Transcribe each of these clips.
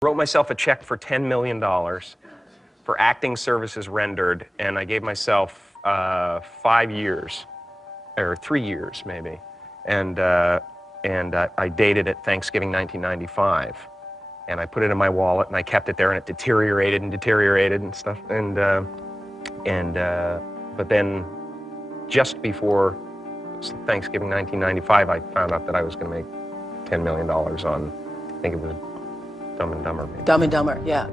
Wrote myself a check for $10 million for acting services rendered, and I gave myself 5 years, or 3 years maybe, and I dated it Thanksgiving 1995, and I put it in my wallet and I kept it there, and it deteriorated and stuff, but then just before Thanksgiving 1995, I found out that I was going to make $10 million on, I think it was Dumb and Dumber, maybe. Dumb and Dumber, yeah.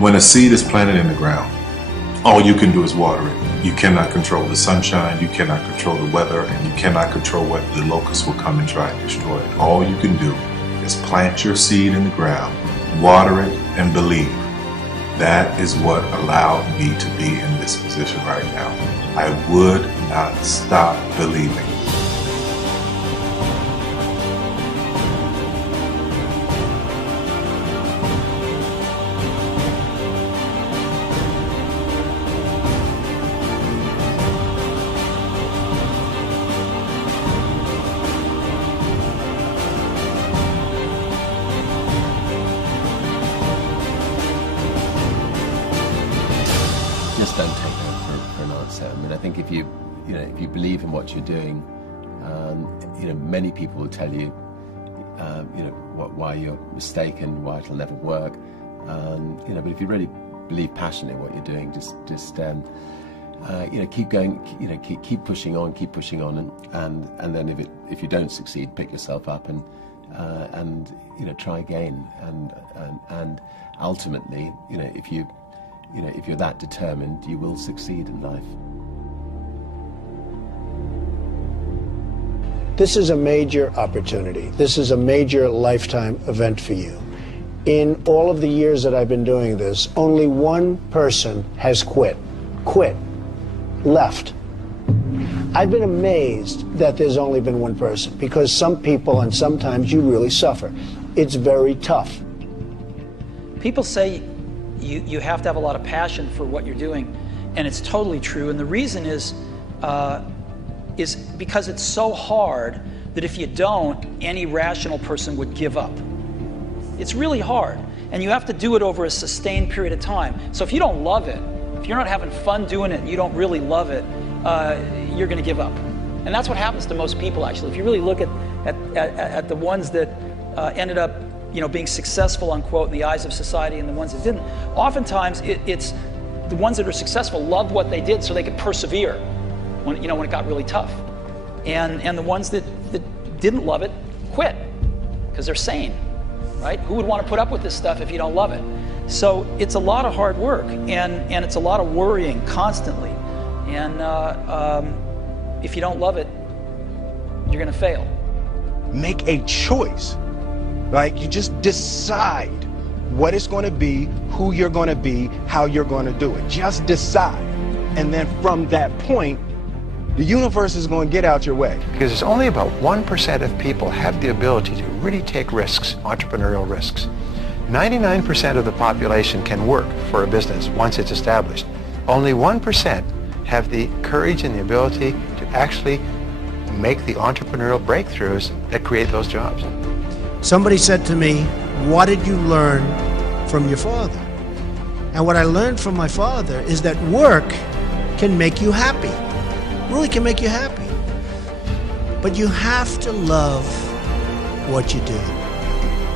When a seed is planted in the ground, all you can do is water it. You cannot control the sunshine, you cannot control the weather, and you cannot control whether the locusts will come and try and destroy it. All you can do is plant your seed in the ground, water it, and believe. That is what allowed me to be in this position right now. I would not stop believing. Just don't take that for an answer. I mean, I think if you believe in what you're doing, many people will tell you, why you're mistaken, why it'll never work. But if you really believe passionately in what you're doing, just keep going, keep pushing on, and then if you don't succeed, pick yourself up and try again, and ultimately, if you're that determined, you will succeed in life. This is a major opportunity. This is a major lifetime event for you. In all of the years that I've been doing this, only one person has quit, left. I've been amazed that there's only been one person, because some people, and sometimes you really suffer. It's very tough. People say you have to have a lot of passion for what you're doing, and it's totally true. And the reason is because it's so hard that if you don't, any rational person would give up. It's really hard, and you have to do it over a sustained period of time. So if you don't love it, if you're not having fun doing it and you don't really love it, you're going to give up. And that's what happens to most people, actually. If you really look at the ones that ended up being successful, unquote, in the eyes of society, and the ones that didn't, oftentimes it's the ones that are successful loved what they did so they could persevere when it got really tough. And the ones that didn't love it quit because they're sane, right? Who would want to put up with this stuff if you don't love it? So it's a lot of hard work, and it's a lot of worrying constantly. And if you don't love it, you're going to fail. Make a choice. Like, you just decide what it's going to be, who you're going to be, how you're going to do it. Just decide. And then from that point, the universe is going to get out your way. Because it's only about 1% of people have the ability to really take risks, entrepreneurial risks. 99% of the population can work for a business once it's established. Only 1% have the courage and the ability to actually make the entrepreneurial breakthroughs that create those jobs. Somebody said to me, what did you learn from your father? And what I learned from my father is that work can make you happy. Really can make you happy. But you have to love what you do.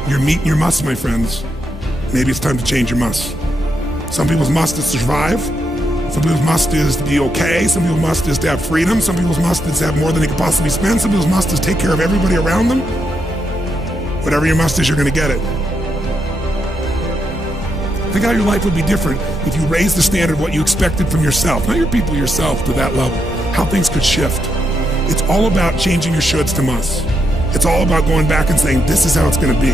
You're meeting your must, my friends. Maybe it's time to change your must. Some people's must is survive. Some people's must is to be okay. Some people's must is to have freedom. Some people's must is to have more than they could possibly spend. Some people's must is take care of everybody around them. Whatever your must is, you're going to get it. Think how your life would be different if you raised the standard of what you expected from yourself, not your people, yourself, to that level. How things could shift. It's all about changing your shoulds to musts. It's all about going back and saying, this is how it's going to be.